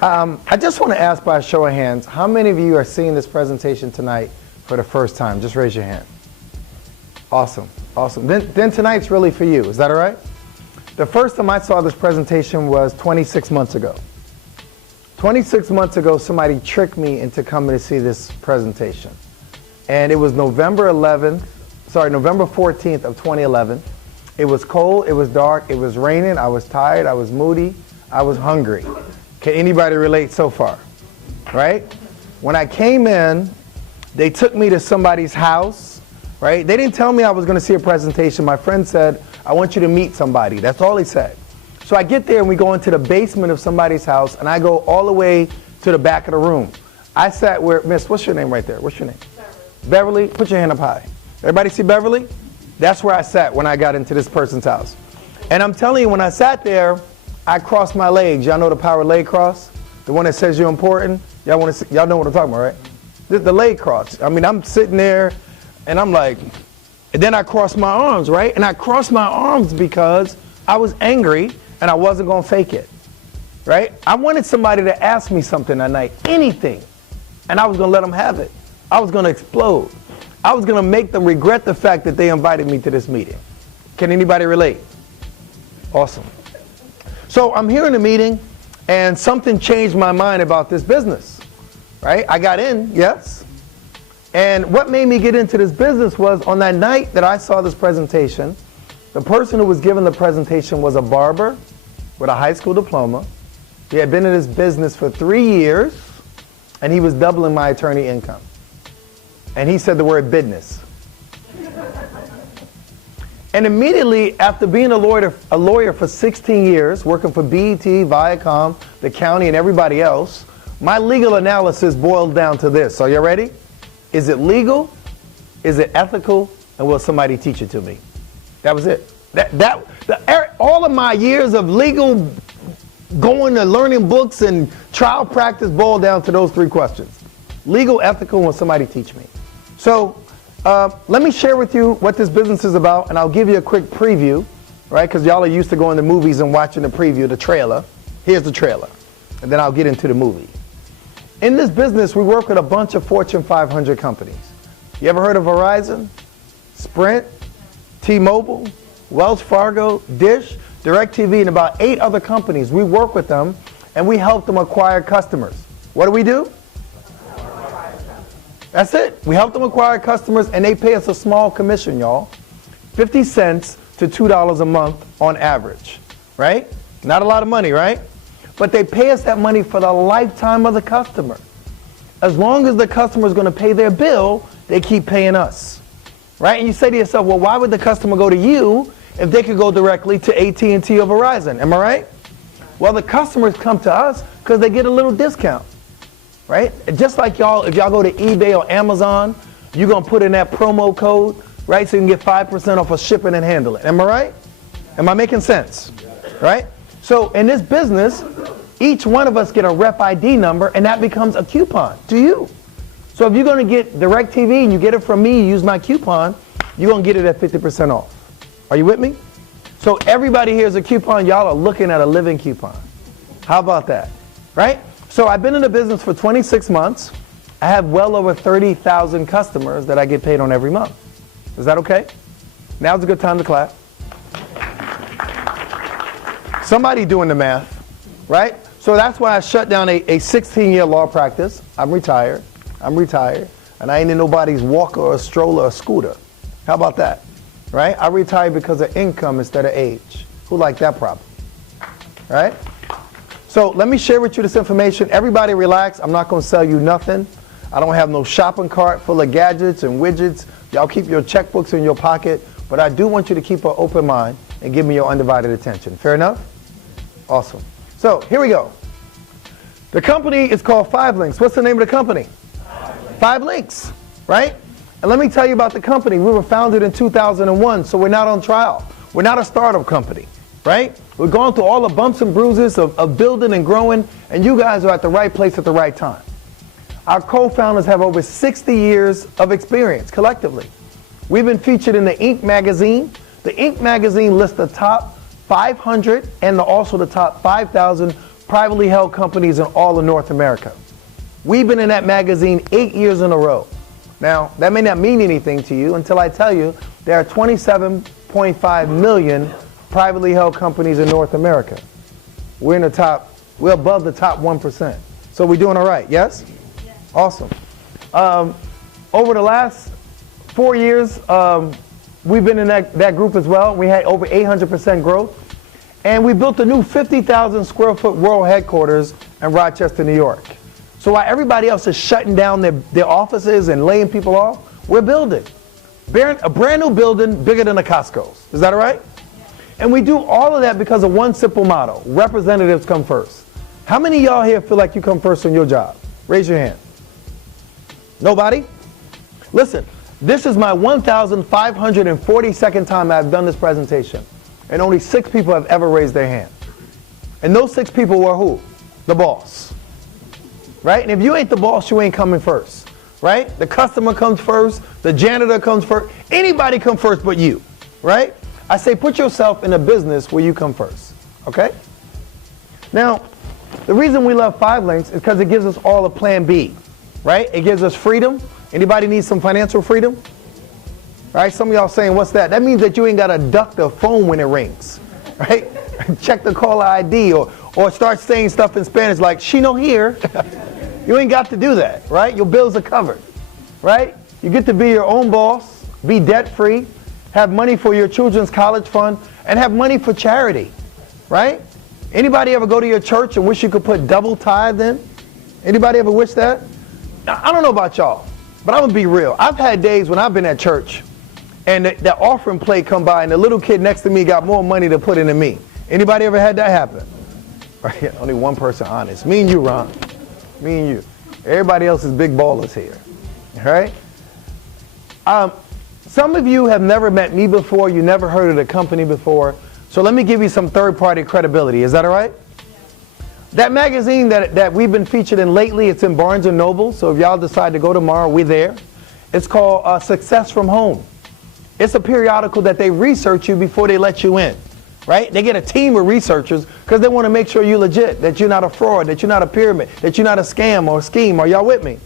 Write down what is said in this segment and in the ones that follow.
I just want to ask by a show of hands, how many of you are seeing this presentation tonight for the first time? Just raise your hand. Awesome, awesome. Then tonight's really for you. Is that all right? The first time I saw this presentation was 26 months ago. 26 months ago, somebody tricked me into coming to see this presentation. And it was November 14th of 2011. It was cold, it was dark, it was raining, I was tired, I was moody, I was hungry. Can anybody relate so far? Right? When I came in, they took me to somebody's house, right? They didn't tell me I was going to see a presentation. My friend said, I want you to meet somebody. That's all he said. So I get there and we go into the basement of somebody's house and I go all the way to the back of the room. I sat where, Miss, what's your name right there? What's your name? Beverly. Beverly, put your hand up high. Everybody see Beverly? That's where I sat when I got into this person's house. And I'm telling you, when I sat there, I crossed my legs. Y'all know the power leg cross? The one that says you're important? Y'all know what I'm talking about, right? The leg cross. I mean, I'm sitting there and I'm like, and then I crossed my arms, right? And I crossed my arms because I was angry and I wasn't going to fake it, right? I wanted somebody to ask me something that night, anything, and I was going to let them have it. I was going to explode. I was going to make them regret the fact that they invited me to this meeting. Can anybody relate? Awesome. So I'm here in the meeting, and something changed my mind about this business, right? I got in, yes. And what made me get into this business was on that night that I saw this presentation, the person who was giving the presentation was a barber with a high school diploma. He had been in this business for 3 years, and he was doubling my attorney income. And he said the word business. And immediately after being a lawyer for 16 years, working for BET, Viacom, the county, and everybody else, my legal analysis boiled down to this. Are you ready? Is it legal? Is it ethical? And will somebody teach it to me? That was it. All of my years of legal going to learning books and trial practice boiled down to those 3 questions. Legal, ethical, and will somebody teach me? So let me share with you what this business is about, and I'll give you a quick preview, right? Because y'all are used to going to movies and watching the preview, the trailer. Here's the trailer, and then I'll get into the movie. In this business, we work with a bunch of Fortune 500 companies. You ever heard of Verizon, Sprint, T-Mobile, Wells Fargo, Dish, DirecTV, and about 8 other companies? We work with them, and we help them acquire customers. What do? That's it. We help them acquire customers, and they pay us a small commission, y'all. 50 cents to $2 a month on average, right? Not a lot of money, right? But they pay us that money for the lifetime of the customer. As long as the customer is going to pay their bill, they keep paying us, right? And you say to yourself, well, why would the customer go to you if they could go directly to AT&T or Verizon? Am I right? Well, the customers come to us because they get a little discount. Right? Just like y'all, if y'all go to eBay or Amazon, you're going to put in that promo code, right? So you can get 5% off of shipping and handling. Am I right? Am I making sense? Right? So in this business, each one of us get a rep ID number, and that becomes a coupon to you. So if you're going to get DirecTV and you get it from me, you use my coupon, you're going to get it at 50% off. Are you with me? So everybody here is a coupon. Y'all are looking at a living coupon. How about that? Right? So I've been in the business for 26 months. I have well over 30,000 customers that I get paid on every month. Is that okay? Now's a good time to clap. Somebody doing the math, right? So that's why I shut down a 16-year law practice. I'm retired, and I ain't in nobody's walker or stroller or scooter. How about that, right? I retired because of income instead of age. Who liked that problem, right? So let me share with you this information. Everybody relax. I'm not going to sell you nothing. I don't have no shopping cart full of gadgets and widgets. Y'all keep your checkbooks in your pocket. But I do want you to keep an open mind and give me your undivided attention. Fair enough? Awesome. So here we go. The company is called 5 Links. What's the name of the company? 5 Links, right? And let me tell you about the company. We were founded in 2001, so we're not on trial. We're not a startup company, right? We're going through all the bumps and bruises of building and growing, and you guys are at the right place at the right time. Our co-founders have over 60 years of experience collectively. We've been featured in the Inc. magazine. The Inc. magazine lists the top 500 and also the top 5,000 privately held companies in all of North America. We've been in that magazine 8 years in a row. Now, that may not mean anything to you until I tell you there are 27.5 million privately held companies in North America. We're above the top 1%. So we're doing all right, yes? Yes. Awesome. Over the last 4 years, we've been in that group as well. We had over 800% growth. And we built a new 50,000 square foot world headquarters in Rochester, New York. So while everybody else is shutting down their offices and laying people off, we're building. A brand new building bigger than a Costco's. Is that all right? Yeah. And we do all of that because of one simple motto: representatives come first. How many of y'all here feel like you come first on your job? Raise your hand. Nobody? Listen, this is my 1,542nd time I've done this presentation, and only 6 people have ever raised their hand. And those 6 people were who? The boss. Right? And if you ain't the boss, you ain't coming first. Right? The customer comes first, the janitor comes first, anybody come first but you. Right? I say put yourself in a business where you come first. Okay? Now, the reason we love 5 Links is because it gives us all a plan B. Right? It gives us freedom. Anybody need some financial freedom? Right? Some of y'all saying, what's that? That means that you ain't got to duck the phone when it rings. Right? Check the caller ID or start saying stuff in Spanish like, she no here. You ain't got to do that, right? Your bills are covered, right? You get to be your own boss, be debt-free, have money for your children's college fund, and have money for charity, right? Anybody ever go to your church and wish you could put double tithe in? Anybody ever wish that? Now, I don't know about y'all, but I'm going to be real. I've had days when I've been at church and the offering plate come by and the little kid next to me got more money to put in than me. Anybody ever had that happen? Right? Only one person honest. Me and you, Ron. Me and you. Everybody else is big ballers here. All right? Some of you have never met me before. You never heard of the company before. So let me give you some third-party credibility. Is that all right? That magazine that we've been featured in lately, it's in Barnes & Noble. So if y'all decide to go tomorrow, we're there. It's called Success from Home. It's a periodical that they research you before they let you in. Right? They get a team of researchers because they want to make sure you're legit, that you're not a fraud, that you're not a pyramid, that you're not a scam or a scheme. Are y'all with me?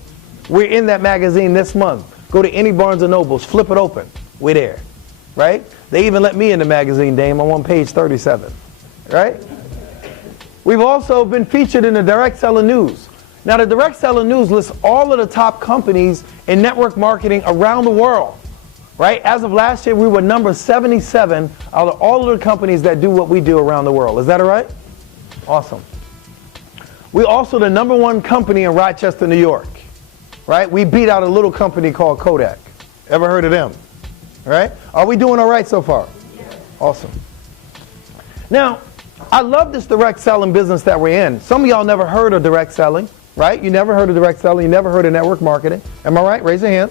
We're in that magazine this month. Go to any Barnes & Nobles, flip it open. We're there. Right? They even let me in the magazine, Dame. I'm on page 37. Right? We've also been featured in the Direct Seller News. Now, the Direct Seller News lists all of the top companies in network marketing around the world. Right? As of last year, we were number 77 out of all of the companies that do what we do around the world. Is that all right? Awesome. We're also the number 1 company in Rochester, New York. Right? We beat out a little company called Kodak. Ever heard of them? All right? Are we doing all right so far? Yes. Awesome. Now, I love this direct selling business that we're in. Some of y'all never heard of direct selling, right? You never heard of direct selling. You never heard of network marketing. Am I right? Raise your hand.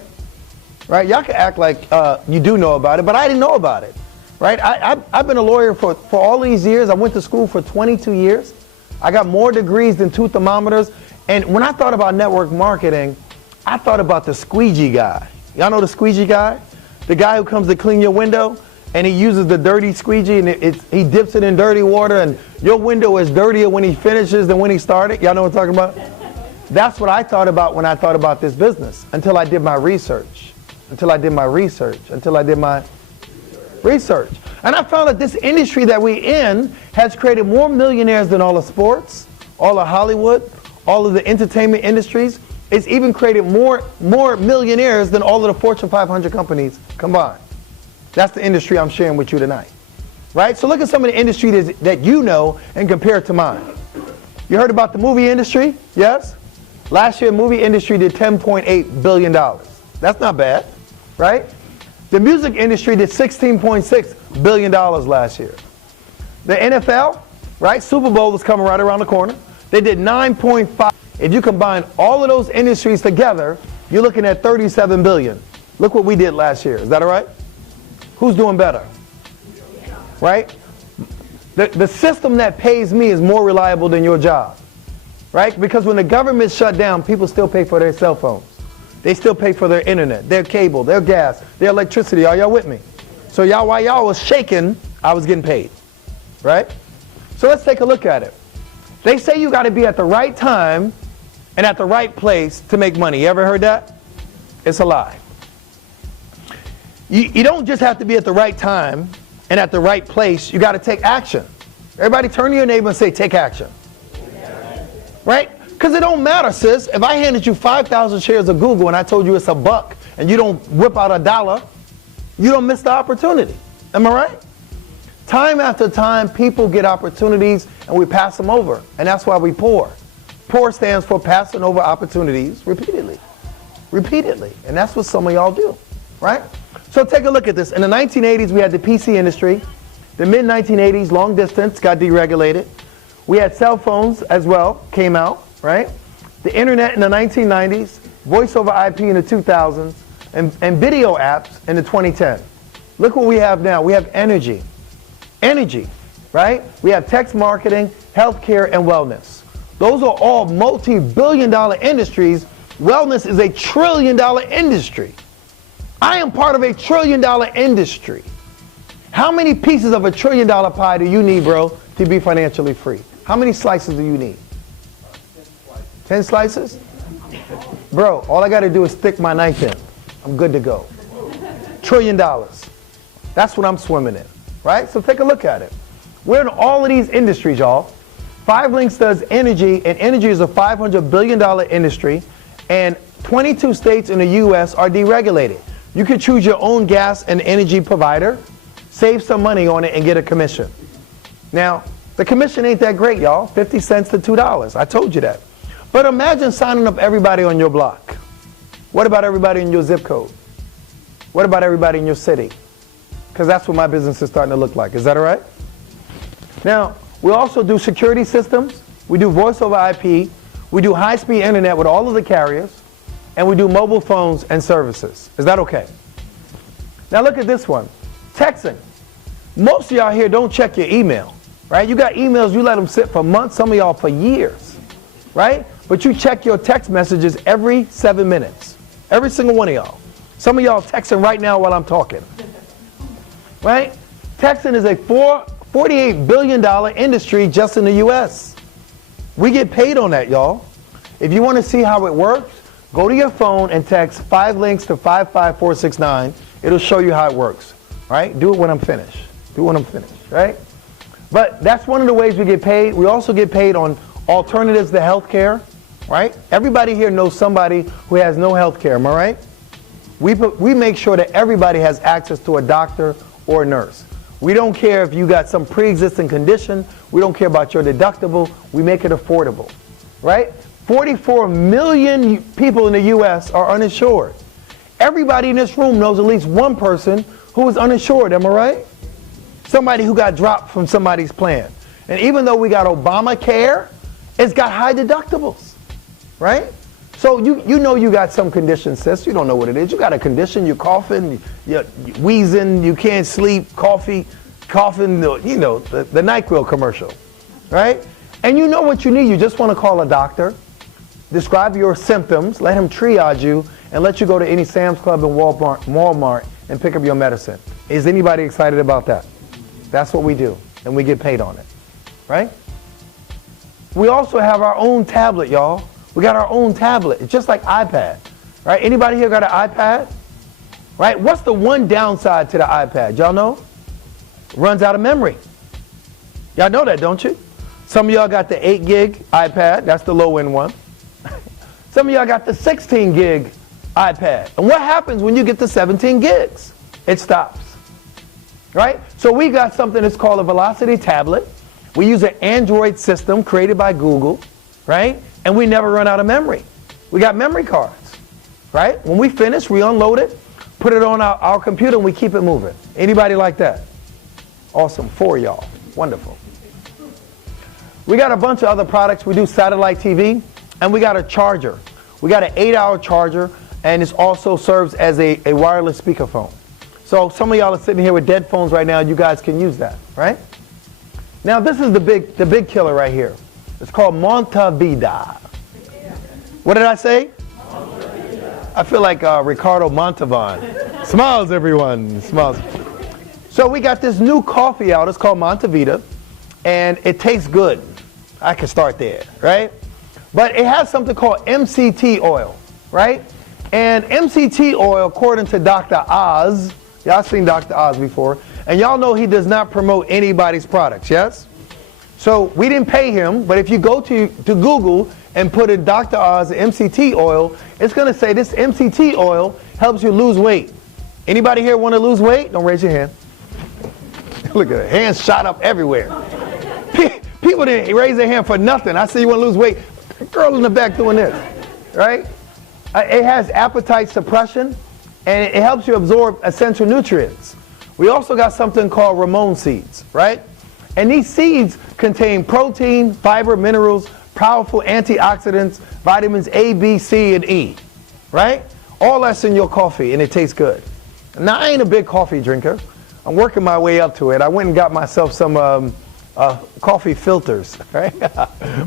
Right? Y'all can act like you do know about it, but I didn't know about it. Right? I've been a lawyer for all these years. I went to school for 22 years. I got more degrees than 2 thermometers. And when I thought about network marketing, I thought about the squeegee guy. Y'all know the squeegee guy? The guy who comes to clean your window and he uses the dirty squeegee and he dips it in dirty water and your window is dirtier when he finishes than when he started. Y'all know what I'm talking about? That's what I thought about when I thought about this business until I did my research. Until I did my research. And I found that this industry that we're in has created more millionaires than all of sports, all of Hollywood, all of the entertainment industries. It's even created more millionaires than all of the Fortune 500 companies combined. That's the industry I'm sharing with you tonight. Right? So look at some of the industries that you know and compare it to mine. You heard about the movie industry? Yes? Last year, the movie industry did $10.8 billion. That's not bad. Right? The music industry did $16.6 billion last year. The NFL, right? Super Bowl was coming right around the corner. They did 9.5. If you combine all of those industries together, you're looking at 37 billion. Look what we did last year. Is that all right? Who's doing better? Right? The system that pays me is more reliable than your job. Right? Because when the government shut down, people still pay for their cell phones. They still pay for their internet, their cable, their gas, their electricity. Are y'all with me? So while y'all was shaking, I was getting paid. Right? So let's take a look at it. They say you got to be at the right time and at the right place to make money. You ever heard that? It's a lie. You don't just have to be at the right time and at the right place. You got to take action. Everybody turn to your neighbor and say, take action. Right? Because it don't matter, sis. If I handed you 5,000 shares of Google and I told you it's $1 and you don't whip out $1, you don't miss the opportunity. Am I right? Time after time, people get opportunities and we pass them over. And that's why we poor. Poor stands for passing over opportunities repeatedly. Repeatedly. And that's what some of y'all do. Right? So take a look at this. In the 1980s, we had the PC industry. The mid-1980s, long distance got deregulated. We had cell phones as well, came out, right? The internet in the 1990s, voice over IP in the 2000s, and video apps in the 2010s. Look what we have now. We have energy. Energy, right? We have text marketing, healthcare, and wellness. Those are all multi-billion-dollar industries. Wellness is a trillion-dollar industry. I am part of a trillion-dollar industry. How many pieces of a trillion-dollar pie do you need, bro, to be financially free? How many slices do you need? 10 slices? Bro, all I got to do is stick my knife in. I'm good to go. $1 trillion. That's what I'm swimming in, right? So take a look at it. We're in all of these industries, y'all. 5 Links does energy, and energy is a $500 billion industry, and 22 states in the U.S. are deregulated. You can choose your own gas and energy provider, save some money on it, and get a commission. Now, the commission ain't that great, y'all. 50 cents to $2. I told you that. But imagine signing up everybody on your block. What about everybody in your zip code? What about everybody in your city? Because that's what my business is starting to look like. Is that all right? Now, we also do security systems. We do voice over IP. We do high-speed internet with all of the carriers. And we do mobile phones and services. Is that okay? Now look at this one. Texting. Most of y'all here don't check your email, right? You got emails, you let them sit for months, some of y'all for years, right? But you check your text messages every 7 minutes. Every single one of y'all. Some of y'all texting right now while I'm talking, right? Texting is a $48 billion industry just in the US. We get paid on that, y'all. If you want to see how it works, go to your phone and text 5 links to 55469. It'll show you how it works, right? Do it when I'm finished. Do it when I'm finished, right? But that's one of the ways we get paid. We also get paid on alternatives to healthcare, right? Everybody here knows somebody who has no healthcare, am I right? We make sure that everybody has access to a doctor or a nurse. We don't care if you got some pre-existing condition. We don't care about your deductible. We make it affordable, right? 44 million people in the U.S. are uninsured. Everybody in this room knows at least one person who is uninsured, am I right? Somebody who got dropped from somebody's plan. And even though we got Obamacare, it's got high deductibles, right? So you know you got some condition, sis. You don't know what it is. You got a condition, you're coughing, you're wheezing, you can't sleep, coughing, you know, the NyQuil commercial, right? And you know what you need. You just want to call a doctor, describe your symptoms, let him triage you, and let you go to any Sam's Club and Walmart and pick up your medicine. Is anybody excited about that? That's what we do, and we get paid on it, right? We also have our own tablet, y'all. We got our own tablet. It's just like iPad, right? Anybody here got an iPad? Right? What's the one downside to the iPad? Y'all know? It runs out of memory. Y'all know that, don't you? Some of y'all got the 8 gig iPad. That's the low-end one. Some of y'all got the 16 gig iPad. And what happens when you get to 17 gigs? It stops. Right? So we got something that's called a Velocity tablet. We use an Android system created by Google, right? And we never run out of memory. We got memory cards, right? When we finish, we unload it, put it on our computer, and we keep it moving. Anybody like that? Awesome. 4 y'all. Wonderful. We got a bunch of other products. We do satellite TV, and we got a charger. We got an 8-hour charger, and it also serves as a wireless speakerphone. So some of y'all are sitting here with dead phones right now. You guys can use that, right? Now this is the big killer right here. It's called Montevida. What did I say? Montevida. I feel like Ricardo Montalban. Smiles, everyone. Smiles. So we got this new coffee out. It's called Montevida, and it tastes good. I can start there, right? But it has something called MCT oil, right? And MCT oil, according to Dr. Oz, y'all seen Dr. Oz before, and y'all know he does not promote anybody's products, yes? So we didn't pay him, but if you go to Google and put in Dr. Oz MCT oil, it's going to say this MCT oil helps you lose weight. Anybody here want to lose weight? Don't raise your hand. Look at it, hands shot up everywhere. People didn't raise their hand for nothing. I see you want to lose weight. Girl in the back doing this, right? It has appetite suppression, and it helps you absorb essential nutrients. We also got something called Ramon seeds, right? And these seeds contain protein, fiber, minerals, powerful antioxidants, vitamins A, B, C, and E, right? All that's in your coffee, and it tastes good. Now, I ain't a big coffee drinker. I'm working my way up to it. I went and got myself some coffee filters, right?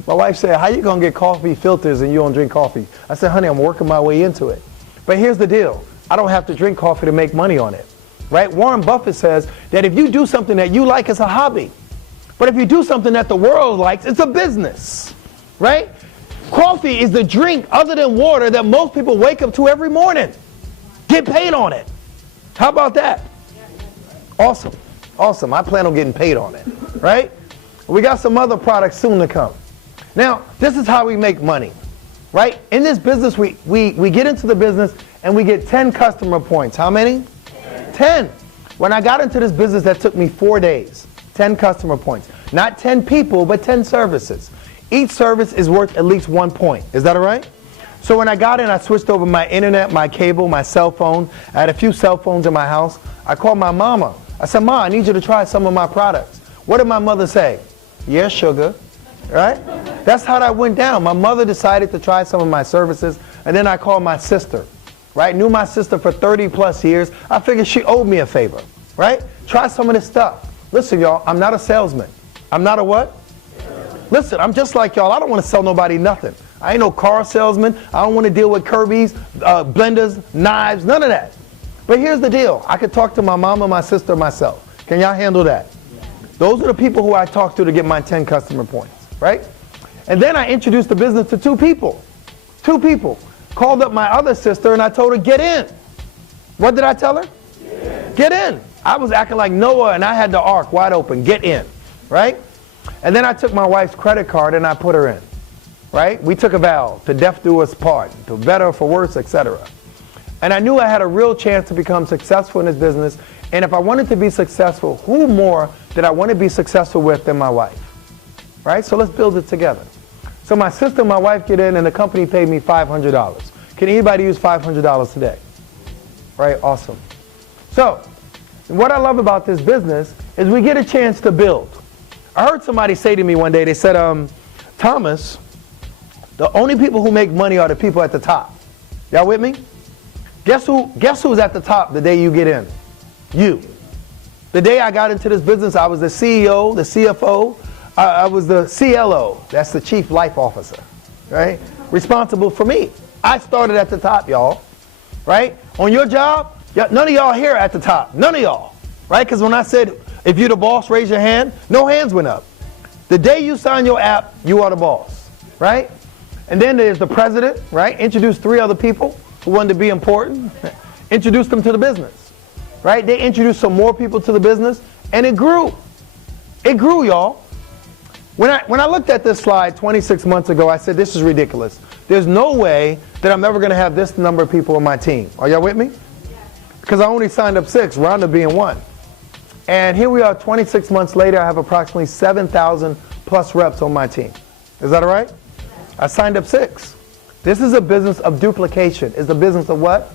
My wife said, how you gonna get coffee filters and you don't drink coffee? I said, honey, I'm working my way into it. But here's the deal. I don't have to drink coffee to make money on it, right? Warren Buffett says that if you do something that you like, it's a hobby. But if you do something that the world likes, it's a business, right? Coffee is the drink other than water that most people wake up to every morning. Get paid on it. How about that? Awesome. Awesome. I plan on getting paid on it, right? We got some other products soon to come. Now, this is how we make money, right? In this business, we get into the business and we get 10 customer points. How many? 10. When I got into this business, that took me 4 days. 10 customer points. Not 10 people, but 10 services. Each service is worth at least 1 point. Is that all right? So when I got in, I switched over my internet, my cable, my cell phone. I had a few cell phones in my house. I called my mama. I said, Ma, I need you to try some of my products. What did my mother say? Yeah, sugar, right? That's how that went down. My mother decided to try some of my services, and then I called my sister, right? Knew my sister for 30 plus years. I figured she owed me a favor, right? Try some of this stuff. Listen, y'all, I'm not a salesman. I'm not a what? Listen, I'm just like y'all. I don't want to sell nobody nothing. I ain't no car salesman. I don't want to deal with Kirby's, blenders, knives, none of that. But here's the deal. I could talk to my mama, my sister, myself. Can y'all handle that? Those are the people who I talk to get my 10 customer points, right? And then I introduced the business to 2 people. 2 people. Called up my other sister and I told her, get in. What did I tell her? Get in. I was acting like Noah and I had the ark wide open. Get in, right? And then I took my wife's credit card and I put her in, right? We took a vow to death do us part, for better, for worse, etc. And I knew I had a real chance to become successful in this business. And if I wanted to be successful, who more did I want to be successful with than my wife? Right? So let's build it together. So my sister and my wife get in and the company paid me $500. Can anybody use $500 today? Right? Awesome. So what I love about this business is we get a chance to build. I heard somebody say to me one day, they said, Thomas, the only people who make money are the people at the top. Y'all with me? Guess who's at the top the day you get in? You. The day I got into this business, I was the CEO, the CFO, I was the CLO, that's the Chief Life Officer, right? Responsible for me. I started at the top, y'all, right? On your job, none of y'all here at the top, none of y'all, right? Because when I said, if you're the boss, raise your hand, no hands went up. The day you sign your app, you are the boss, right? And then there's the president, right? Introduce 3 other people who wanted to be important, introduced them to the business, right? They introduced some more people to the business, and it grew. It grew, y'all. When I looked at this slide 26 months ago, I said, this is ridiculous. There's no way that I'm ever going to have this number of people on my team. Are y'all with me? Because I only signed up 6, round up being 1. And here we are 26 months later, I have approximately 7,000 plus reps on my team. Is that all right? I signed up 6. This is a business of duplication. It's a business of what?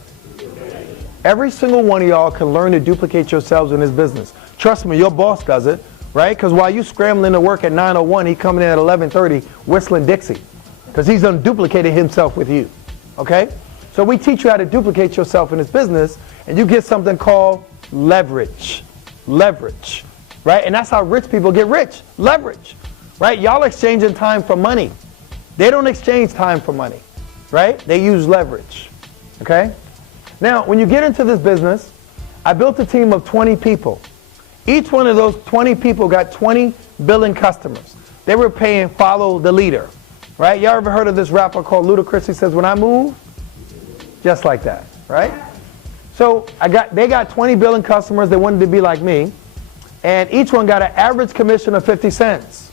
Every single one of y'all can learn to duplicate yourselves in this business. Trust me, your boss does it, right? Because while you scrambling to work at 9:01, he coming in at 11:30 whistling Dixie. Because he's unduplicated himself with you, okay? So we teach you how to duplicate yourself in this business, and you get something called leverage. Leverage, right? And that's how rich people get rich. Leverage, right? Y'all exchanging time for money. They don't exchange time for money, right? They use leverage, okay? Now, when you get into this business, I built a team of 20 people. Each one of those 20 people got 20 billing customers. They were paying follow the leader, right? Y'all ever heard of this rapper called Ludacris? He says, when I move, just like that, right? So they got 20 billion customers. They wanted to be like me. And each one got an average commission of 50 cents.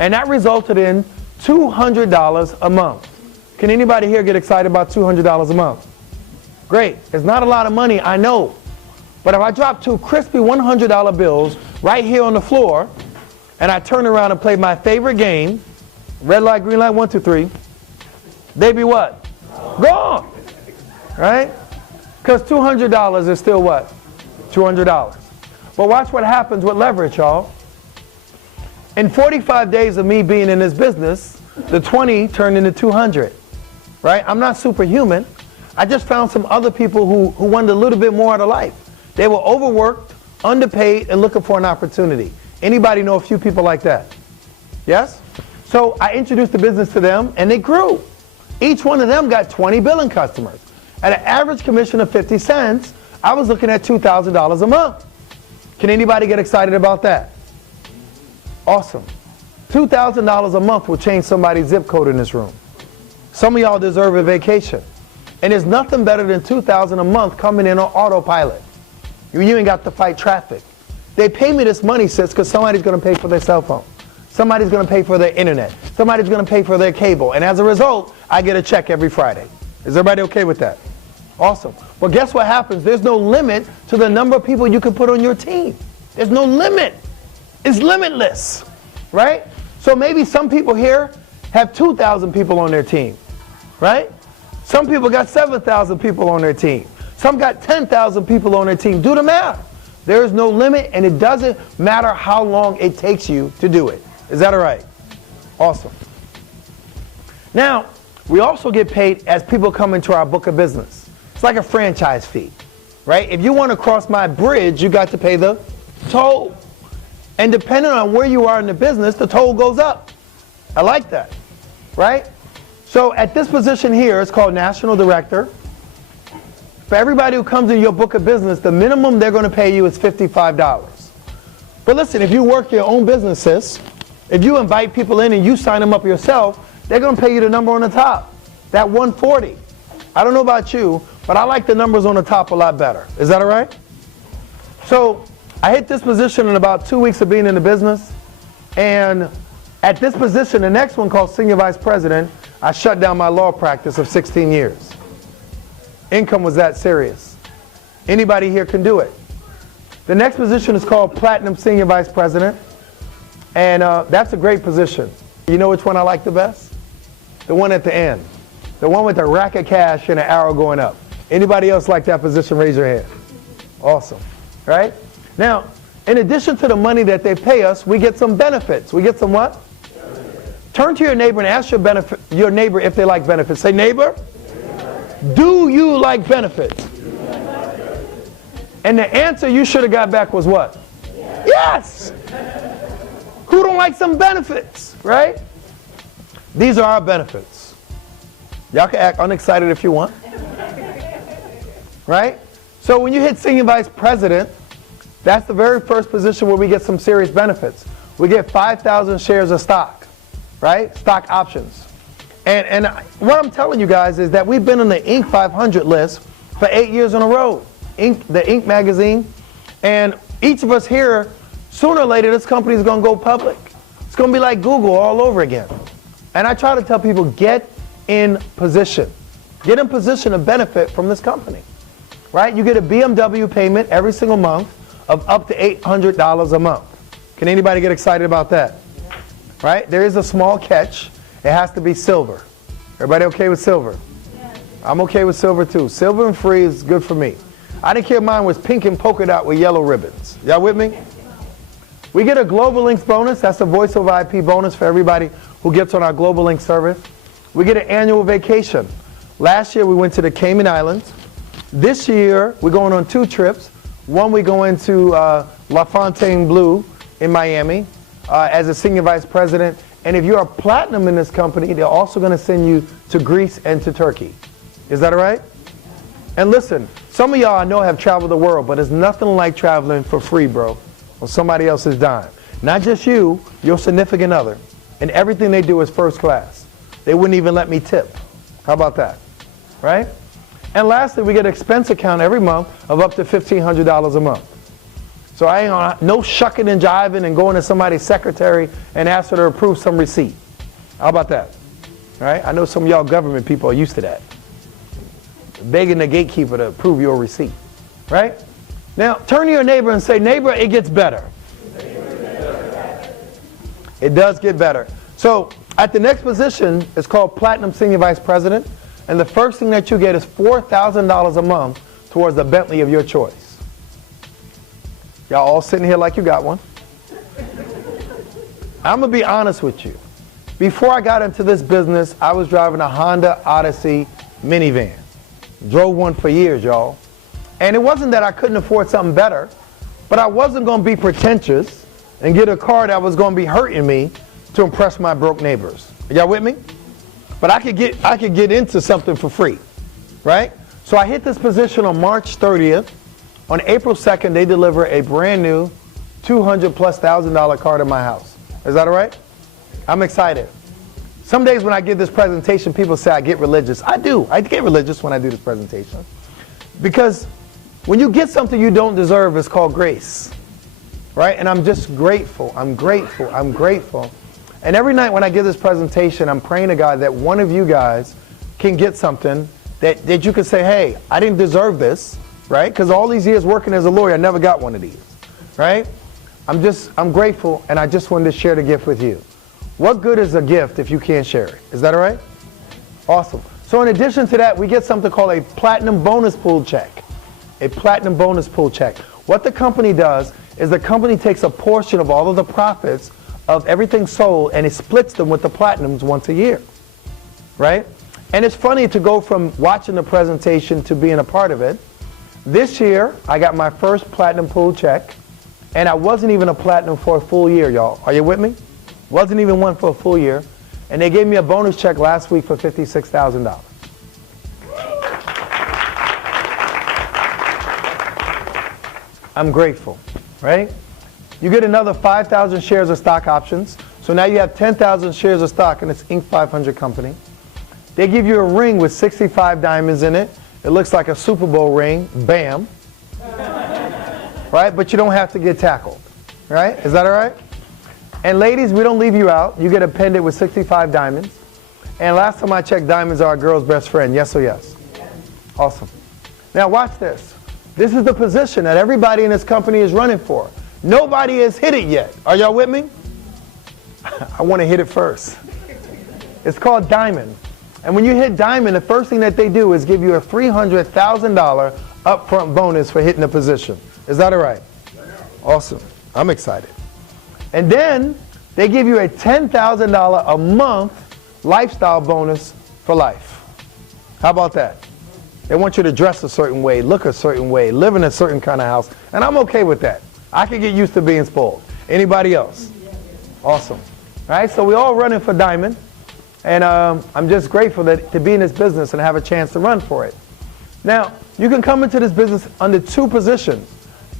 And that resulted in $200 a month. Can anybody here get excited about $200 a month? Great. It's not a lot of money, I know. But if I drop two crispy $100 bills right here on the floor, and I turn around and play my favorite game, red light, green light, 1, 2, 3, they be what? Gone. Right? Because $200 is still what? $200. But watch what happens with leverage, y'all. In 45 days of me being in this business, the 20 turned into 200. Right? I'm not superhuman. I just found some other people who wanted a little bit more out of life. They were overworked, underpaid, and looking for an opportunity. Anybody know a few people like that? Yes? So I introduced the business to them, and they grew. Each one of them got 20 billion customers. At an average commission of 50 cents, I was looking at $2,000 a month. Can anybody get excited about that? Awesome. $2,000 a month will change somebody's zip code in this room. Some of y'all deserve a vacation. And there's nothing better than $2,000 a month coming in on autopilot. You ain't got to fight traffic. They pay me this money, sis, because somebody's going to pay for their cell phone. Somebody's going to pay for their internet. Somebody's going to pay for their cable. And as a result, I get a check every Friday. Is everybody okay with that? Awesome. Well, guess what happens? There's no limit to the number of people you can put on your team. There's no limit. It's limitless, right? So maybe some people here have 2,000 people on their team, right? Some people got 7,000 people on their team. Some got 10,000 people on their team. Do the math. There is no limit, and it doesn't matter how long it takes you to do it. Is that all right? Awesome. Now, we also get paid as people come into our book of business. It's like a franchise fee, right? If you want to cross my bridge, you got to pay the toll. And depending on where you are in the business, the toll goes up. I like that, right? So at this position here, it's called National Director. For everybody who comes in your book of business, the minimum they're going to pay you is $55. But listen, if you work your own businesses, if you invite people in and you sign them up yourself, they're going to pay you the number on the top, that $140. I don't know about you, but I like the numbers on the top a lot better. Is that all right? So I hit this position in about 2 weeks of being in the business. And at this position, the next one called Senior Vice President, I shut down my law practice of 16 years. Income was that serious. Anybody here can do it. The next position is called Platinum Senior Vice President. And that's a great position. You know which one I like the best? The one at the end. The one with the rack of cash and an arrow going up. Anybody else like that position? Raise your hand. Awesome. Right? Now, in addition to the money that they pay us, we get some benefits. We get some what? Turn to your neighbor and ask your neighbor if they like benefits. Say, neighbor, do you like benefits? And the answer you should have got back was what? Yes! Who don't like some benefits, right? These are our benefits. Y'all can act unexcited if you want. Right? So when you hit Senior Vice President, that's the very first position where we get some serious benefits. We get 5,000 shares of stock, right? Stock options. And what I'm telling you guys is that we've been on the Inc. 500 list for 8 years in a row. The Inc. magazine. And each of us here, sooner or later, this company is going to go public. It's going to be like Google all over again. And I try to tell people, get in position. Get in position to benefit from this company, right? You get a BMW payment every single month of up to $800 a month. Can anybody get excited about that? Right? There is a small catch. It has to be silver. Everybody okay with silver? Yes. I'm okay with silver too. Silver and free is good for me. I didn't care mine was pink and polka dot with yellow ribbons. Y'all with me? We get a Global Links bonus. That's a voice over IP bonus for everybody who gets on our Global Link service. We get an annual vacation. Last year we went to the Cayman Islands. This year we're going on 2 trips. One, we go into La Fontainebleau in Miami as a Senior Vice President. And if you're a platinum in this company, they're also going to send you to Greece and to Turkey. Is that all right? And listen, some of y'all I know have traveled the world, but there's nothing like traveling for free, bro, on somebody else's dime. Not just you, your significant other. and everything they do is first class. They wouldn't even let me tip. How about that? Right? And lastly, we get an expense account every month of up to $1,500 a month. So I ain't on no shucking and jiving and going to somebody's secretary and ask her to approve some receipt. How about that? Right? I know some of y'all government people are used to that. Begging the gatekeeper to approve your receipt. Right? Now, turn to your neighbor and say, neighbor, it gets better. It does get better. So at the next position, it's called Platinum Senior Vice President. And the first thing that you get is $4,000 a month towards the Bentley of your choice. Y'all all sitting here like you got one. I'm going to be honest with you. Before I got into this business, I was driving a Honda Odyssey minivan. Drove one for years, y'all. And it wasn't that I couldn't afford something better, but I wasn't going to be pretentious and get a car that was going to be hurting me to impress my broke neighbors. Are y'all with me? But I could get into something for free, right? So I hit this position on March 30th. On April 2nd, they deliver a brand new $200,000+ car to my house. Is that all right? I'm excited. Some days when I give this presentation, people say I get religious. I do. I get religious when I do this presentation. Because when you get something you don't deserve, it's called grace. Right? And I'm just grateful. I'm grateful. I'm grateful. And every night when I give this presentation, I'm praying to God that one of you guys can get something that you can say, hey, I didn't deserve this. Right? Because all these years working as a lawyer, I never got one of these. Right? I'm grateful, and I just wanted to share the gift with you. What good is a gift if you can't share it? Is that all right? Awesome. So in addition to that, we get something called a platinum bonus pool check. A platinum bonus pool check. What the company does is the company takes a portion of all of the profits of everything sold, and it splits them with the platinums once a year. Right? And it's funny to go from watching the presentation to being a part of it. This year, I got my first platinum pool check, and I wasn't even a platinum for a full year, y'all. Are you with me? Wasn't even one for a full year. And they gave me a bonus check last week for $56,000. I'm grateful, right? You get another 5,000 shares of stock options. So now you have 10,000 shares of stock in this Inc. 500 company. They give you a ring with 65 diamonds in it. It looks like a Super Bowl ring. Bam. Right? But you don't have to get tackled. Right? Is that all right? And ladies, we don't leave you out. You get a pendant with 65 diamonds. And last time I checked, diamonds are a girl's best friend. Yes or yes? Awesome. Now watch this. This is the position that everybody in this company is running for. Nobody has hit it yet. Are y'all with me? I want to hit it first. It's called diamond. And when you hit diamond, the first thing that they do is give you a $300,000 upfront bonus for hitting the position. Is that all right? Awesome. I'm excited. And then they give you a $10,000 a month lifestyle bonus for life. How about that? They want you to dress a certain way, look a certain way, live in a certain kind of house. And I'm okay with that. I can get used to being spoiled. Anybody else? Awesome. All right, so we're all running for diamond. And I'm just grateful to be in this business and have a chance to run for it. Now, you can come into this business under two positions.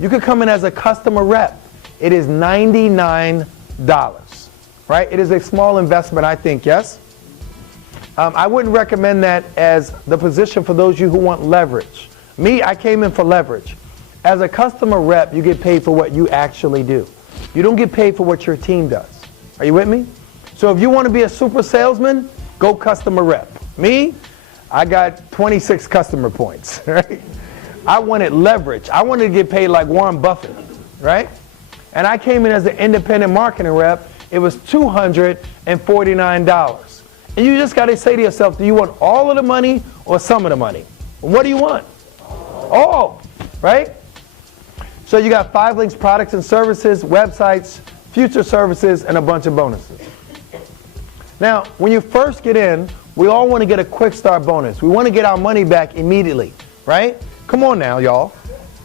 You can come in as a customer rep. It is $99, right? It is a small investment, I think, yes? I wouldn't recommend that as the position for those of you who want leverage. Me, I came in for leverage. As a customer rep, you get paid for what you actually do. You don't get paid for what your team does. Are you with me? So if you want to be a super salesman, go customer rep. Me, I got 26 customer points, right? I wanted leverage. I wanted to get paid like Warren Buffett, right? And I came in as an independent marketing rep. It was $249. And you just got to say to yourself, do you want all of the money or some of the money? What do you want? All, right? So you got 5 links, products and services, websites, future services, and a bunch of bonuses. Now, when you first get in, we all want to get a quick start bonus. We want to get our money back immediately, right? Come on now, y'all.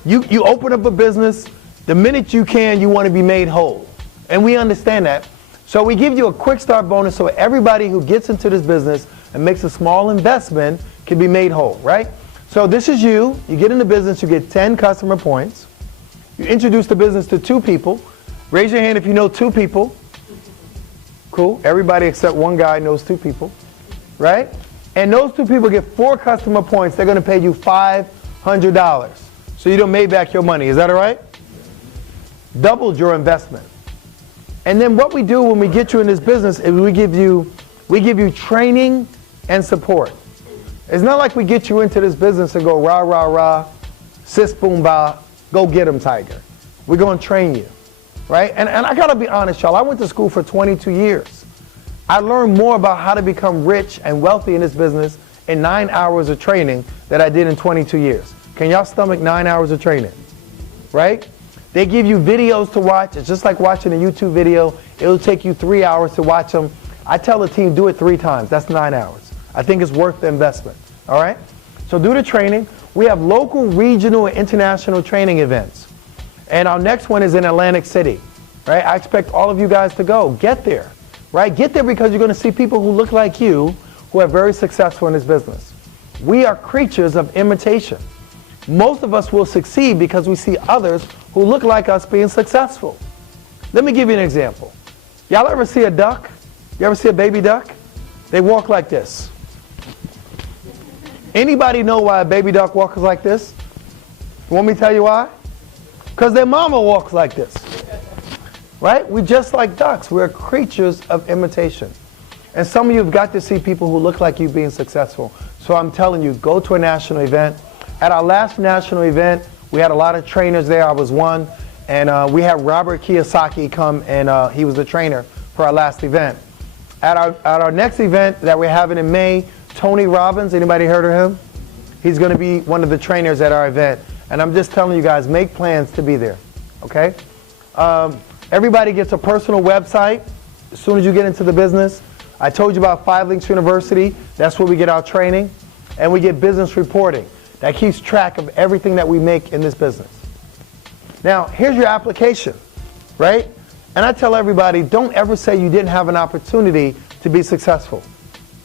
You open up a business, the minute you can, you want to be made whole. And we understand that. So we give you a quick start bonus so everybody who gets into this business and makes a small investment can be made whole, right? So this is you. You get in the business, you get 10 customer points. You introduce the business to 2 people. Raise your hand if you know 2 people. Cool. Everybody except one guy knows 2 people, right? And those 2 people get 4 customer points. They're going to pay you $500. So you don't made back your money. Is that all right? Doubled your investment. And then what we do when we get you in this business is we give you training and support. It's not like we get you into this business and go rah, rah, rah, sis, boom, bah, go get him, tiger. We're going to train you, right? And I got to be honest, y'all. I went to school for 22 years. I learned more about how to become rich and wealthy in this business in 9 hours of training that I did in 22 years. Can y'all stomach 9 hours of training, right? They give you videos to watch. It's just like watching a YouTube video. It'll take you 3 hours to watch them. I tell the team, do it 3 times. That's 9 hours. I think it's worth the investment, all right? So do the training. We have local, regional, and international training events. And our next one is in Atlantic City, right? I expect all of you guys to go. Get there, right? Get there because you're going to see people who look like you who are very successful in this business. We are creatures of imitation. Most of us will succeed because we see others who look like us being successful. Let me give you an example. Y'all ever see a duck? You ever see a baby duck? They walk like this. Anybody know why a baby duck walks like this? Want me to tell you why? Because their mama walks like this. Right? We're just like ducks. We're creatures of imitation. And some of you have got to see people who look like you being successful. So I'm telling you, go to a national event. At our last national event, we had a lot of trainers there. I was one. And we had Robert Kiyosaki come, and he was the trainer for our last event. At our next event that we're having in May, Tony Robbins, anybody heard of him? He's going to be one of the trainers at our event. And I'm just telling you guys, make plans to be there, okay? Everybody gets a personal website as soon as you get into the business. I told you about 5 Links University. That's where we get our training. And we get business reporting. That keeps track of everything that we make in this business. Now, here's your application, right? And I tell everybody, don't ever say you didn't have an opportunity to be successful.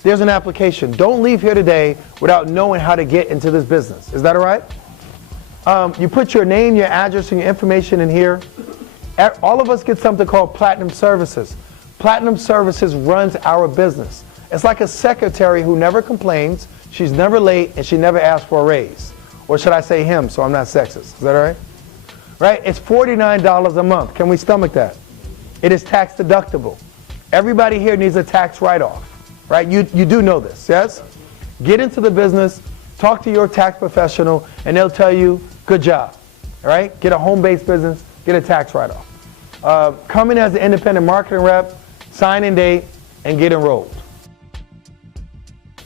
There's an application. Don't leave here today without knowing how to get into this business. Is that all right? You put your name, your address, and your information in here. All of us get something called Platinum Services. Platinum Services runs our business. It's like a secretary who never complains, she's never late, and she never asks for a raise. Or should I say him, so I'm not sexist. Is that all right? Right? It's $49 a month. Can we stomach that? It is tax deductible. Everybody here needs a tax write-off. Right? You do know this, yes? Get into the business, talk to your tax professional, and they'll tell you, good job. All right? Get a home-based business, get a tax write-off. Come in as an independent marketing rep, sign in date, and get enrolled.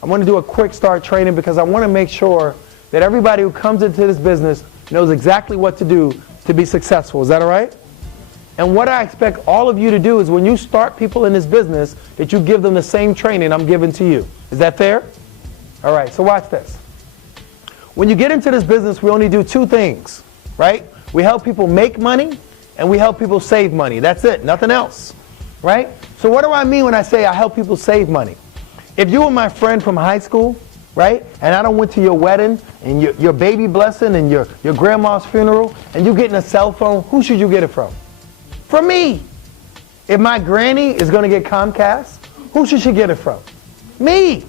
I'm going to do a quick start training because I want to make sure that everybody who comes into this business knows exactly what to do to be successful. Is that all right? And what I expect all of you to do is when you start people in this business, that you give them the same training I'm giving to you. Is that fair? All right, so watch this. When you get into this business, we only do 2 things, right? We help people make money and we help people save money. That's it, nothing else, right? So what do I mean when I say I help people save money? If you were my friend from high school, right, and I don't went to your wedding and your baby blessing and your grandma's funeral and you getting a cell phone, who should you get it from? From me. If my granny is going to get Comcast, who should she get it from? Me.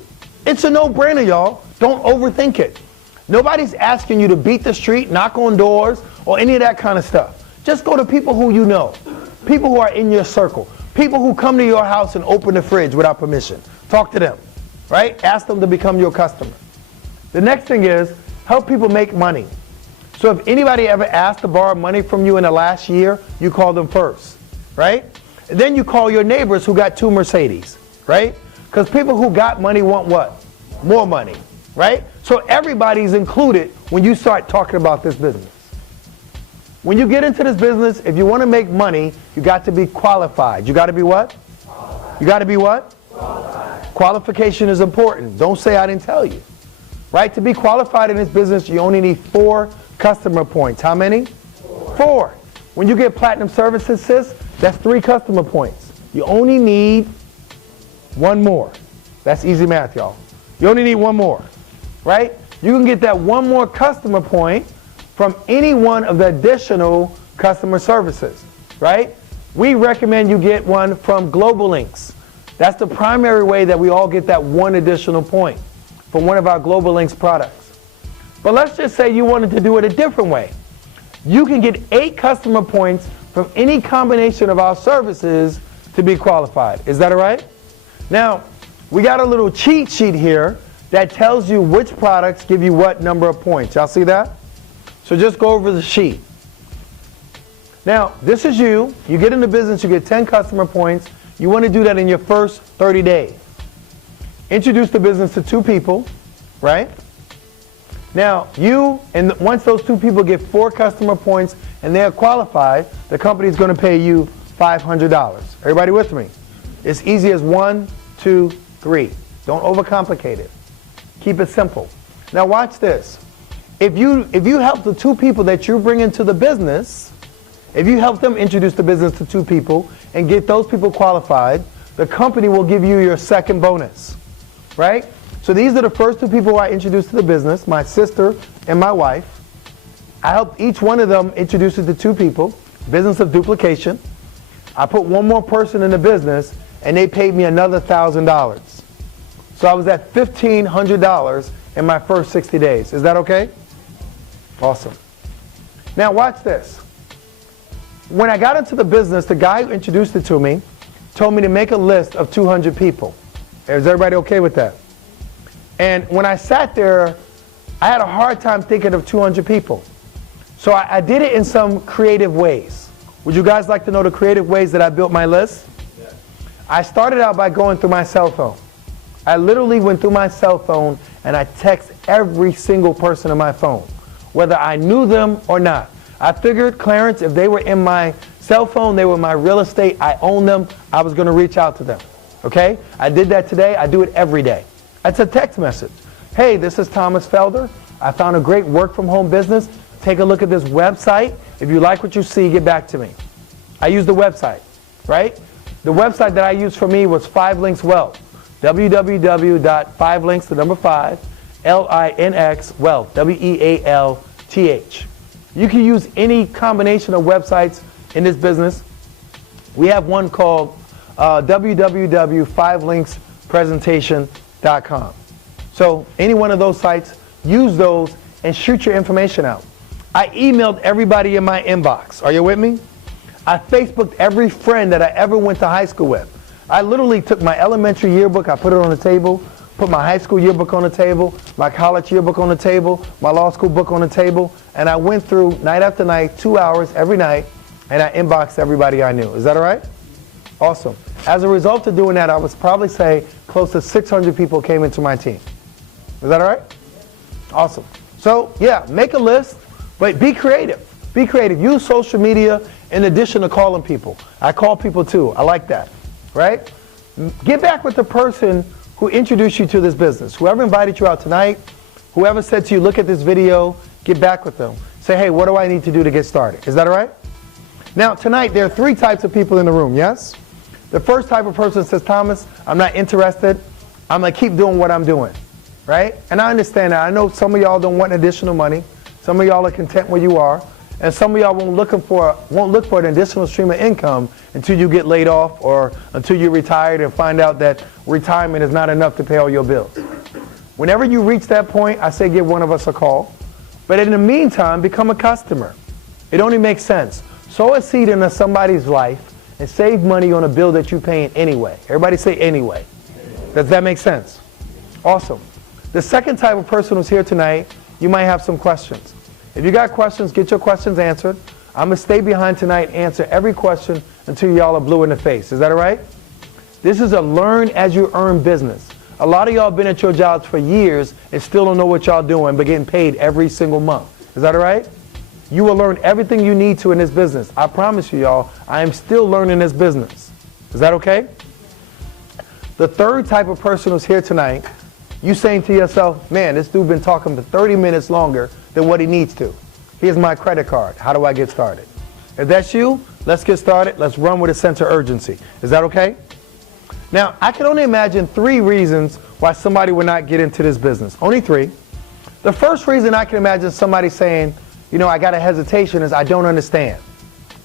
It's a no-brainer, y'all. Don't overthink it. Nobody's asking you to beat the street, knock on doors, or any of that kind of stuff. Just go to people who you know, people who are in your circle, people who come to your house and open the fridge without permission. Talk to them, right? Ask them to become your customer. The next thing is help people make money. So if anybody ever asked to borrow money from you in the last year, you call them first, right? And then you call your neighbors who got 2 Mercedes, right? Because people who got money want what? More money, right? So everybody's included when you start talking about this business. When you get into this business, if you want to make money, you got to be qualified. You got to be what? Qualified. You got to be what? Qualified. Qualification is important. Don't say I didn't tell you. Right? To be qualified in this business, you only need 4 customer points. How many? 4. When you get Platinum Services, sis, that's 3 customer points. You only need 1 more. That's easy math, y'all. You only need 1 more. Right? You can get that 1 more customer point from any one of the additional customer services. Right? We recommend you get one from Global Links. That's the primary way that we all get that one additional point from one of our Global Links products. But let's just say you wanted to do it a different way. You can get 8 customer points from any combination of our services to be qualified. Is that all right? Now, we got a little cheat sheet here that tells you which products give you what number of points. Y'all see that? So just go over the sheet. Now, this is you. You get in the business, you get 10 customer points. You want to do that in your first 30 days. Introduce the business to 2 people, right? Now, once those 2 people get 4 customer points and they're qualified, the company is going to pay you $500. Everybody with me? It's easy as 1, 2, 3. Don't overcomplicate it. Keep it simple. Now watch this. If you help the 2 people that you bring into the business, if you help them introduce the business to 2 people and get those people qualified, the company will give you your second bonus, right? So these are the first 2 people who I introduced to the business, my sister and my wife. I helped each one of them introduce it to 2 people, business of duplication. I put one more person in the business and they paid me another $1,000. So I was at $1,500 in my first 60 days. Is that okay? Awesome. Now watch this. When I got into the business, the guy who introduced it to me told me to make a list of 200 people. Is everybody okay with that? And when I sat there, I had a hard time thinking of 200 people. So I did it in some creative ways. Would you guys like to know the creative ways that I built my list? Yeah. I started out by going through my cell phone. I literally went through my cell phone and I text every single person on my phone, whether I knew them or not. I figured, Clarence, if they were in my cell phone, they were my real estate, I own them, I was going to reach out to them. Okay? I did that today. I do it every day. That's a text message. Hey, this is Thomas Felder. I found a great work from home business. Take a look at this website. If you like what you see, get back to me. I use the website, right? The website that I used for me was 5 Links Wealth. www.5links, the number 5, L-I-N-X, Wealth, W-E-A-L-T-H. You can use any combination of websites in this business. We have one called www.5linkspresentation.com. So any one of those sites, use those and shoot your information out. I emailed everybody in my inbox. Are you with me? I Facebooked every friend that I ever went to high school with. I literally took my elementary yearbook, I put it on the table, put my high school yearbook on the table, my college yearbook on the table, my law school book on the table, and I went through night after night, 2 hours every night, and I inboxed everybody I knew. Is that all right? Awesome. As a result of doing that, I would probably say close to 600 people came into my team. Is that all right? Awesome. So, yeah, make a list, but be creative. Be creative. Use social media in addition to calling people. I call people too. I like that, right? Get back with the person who introduced you to this business. Whoever invited you out tonight, whoever said to you, look at this video, get back with them. Say, hey, what do I need to do to get started? Is that all right? Now, tonight, there are 3 types of people in the room, yes? The first type of person says, Thomas, I'm not interested. I'm going to keep doing what I'm doing, right? And I understand that. I know some of y'all don't want additional money. Some of y'all are content where you are. And some of y'all won't look for an additional stream of income until you get laid off or until you're retired and find out that retirement is not enough to pay all your bills. Whenever you reach that point, I say give one of us a call. But in the meantime, become a customer. It only makes sense. Sow a seed into somebody's life and save money on a bill that you're paying anyway. Everybody say anyway. Does that make sense? Awesome. The second type of person who's here tonight, you might have some questions. If you got questions, get your questions answered. I'm going to stay behind tonight and answer every question until y'all are blue in the face. Is that all right? This is a learn as you earn business. A lot of y'all been at your jobs for years and still don't know what y'all doing, but getting paid every single month. Is that all right? You will learn everything you need to in this business. I promise you, y'all, I am still learning this business. Is that okay? The third type of person who's here tonight, you saying to yourself, man, this dude been talking for 30 minutes longer than what he needs to. Here's my credit card. How do I get started? If that's you, let's get started. Let's run with a sense of urgency. Is that okay? Now, I can only imagine 3 reasons why somebody would not get into this business. Only 3. The first reason I can imagine somebody saying, you know, I got a hesitation is I don't understand.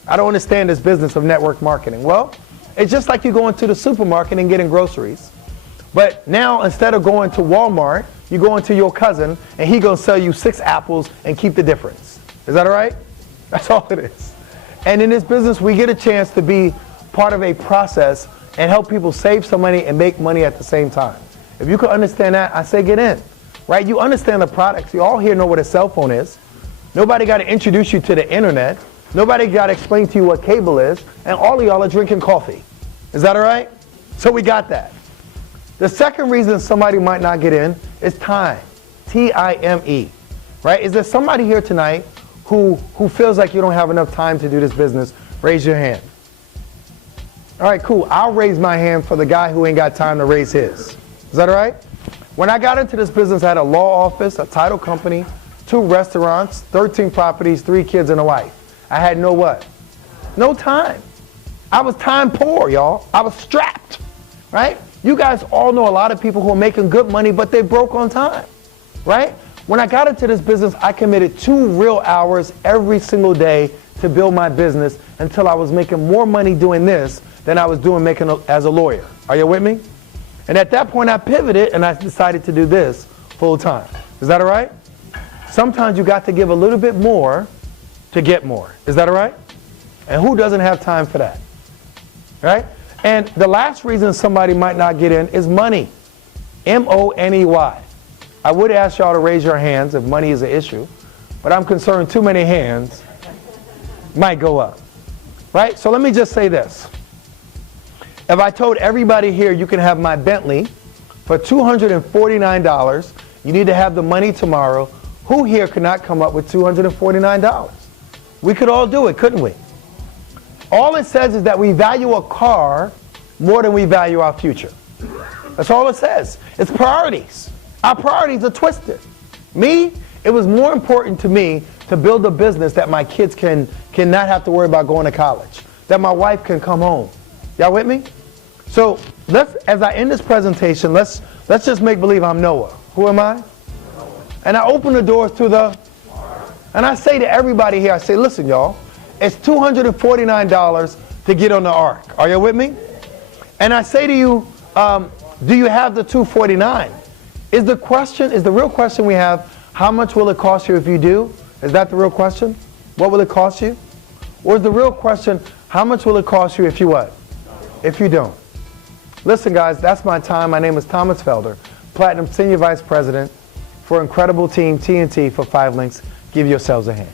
I don't understand this business of network marketing. Well, It's just like you going to the supermarket and getting groceries. But now, instead of going to Walmart, you go into your cousin, and he gonna sell you 6 apples and keep the difference. Is that all right? That's all it is. And in this business, we get a chance to be part of a process and help people save some money and make money at the same time. If you can understand that, I say get in, right? You understand the products. You all here know what a cell phone is. Nobody got to introduce you to the internet. Nobody got to explain to you what cable is. And all of y'all are drinking coffee. Is that all right? So we got that. The second reason somebody might not get in is time. T-I-M-E. Right? Is there somebody here tonight who feels like you don't have enough time to do this business? Raise your hand. All right, cool. I'll raise my hand for the guy who ain't got time to raise his. Is that all right? When I got into this business, I had a law office, a title company, 2 restaurants, 13 properties, 3 kids, and a wife. I had no what? No time. I was time poor, y'all. I was strapped, right? You guys all know a lot of people who are making good money, but they broke on time, right? When I got into this business, I committed 2 real hours every single day to build my business until I was making more money doing this than I was doing as a lawyer. Are you with me? And at that point, I pivoted and I decided to do this full time. Is that all right? Sometimes you got to give a little bit more to get more. Is that all right? And who doesn't have time for that? Right? And the last reason somebody might not get in is money. M-O-N-E-Y. I would ask y'all to raise your hands if money is an issue, but I'm concerned too many hands might go up. Right? So let me just say this. If I told everybody here you can have my Bentley for $249, you need to have the money tomorrow, who here could not come up with $249? We could all do it, couldn't we? All it says is that we value a car more than we value our future. That's all it says. It's priorities. Our priorities are twisted. Me, it was more important to me to build a business that my kids cannot have to worry about going to college, that my wife can come home. Y'all with me? So as I end this presentation, let's just make believe I'm Noah. Who am I? And I open the doors to and I say to everybody here, I say, listen, y'all, it's $249 to get on the ark. Are you with me? And I say to you, do you have the $249? Is the real question we have, how much will it cost you if you do? Is that the real question? What will it cost you? Or is the real question, how much will it cost you if you what? If you don't. Listen, guys, that's my time. My name is Thomas Felder, Platinum Senior Vice President for incredible team TNT for 5 Links. Give yourselves a hand.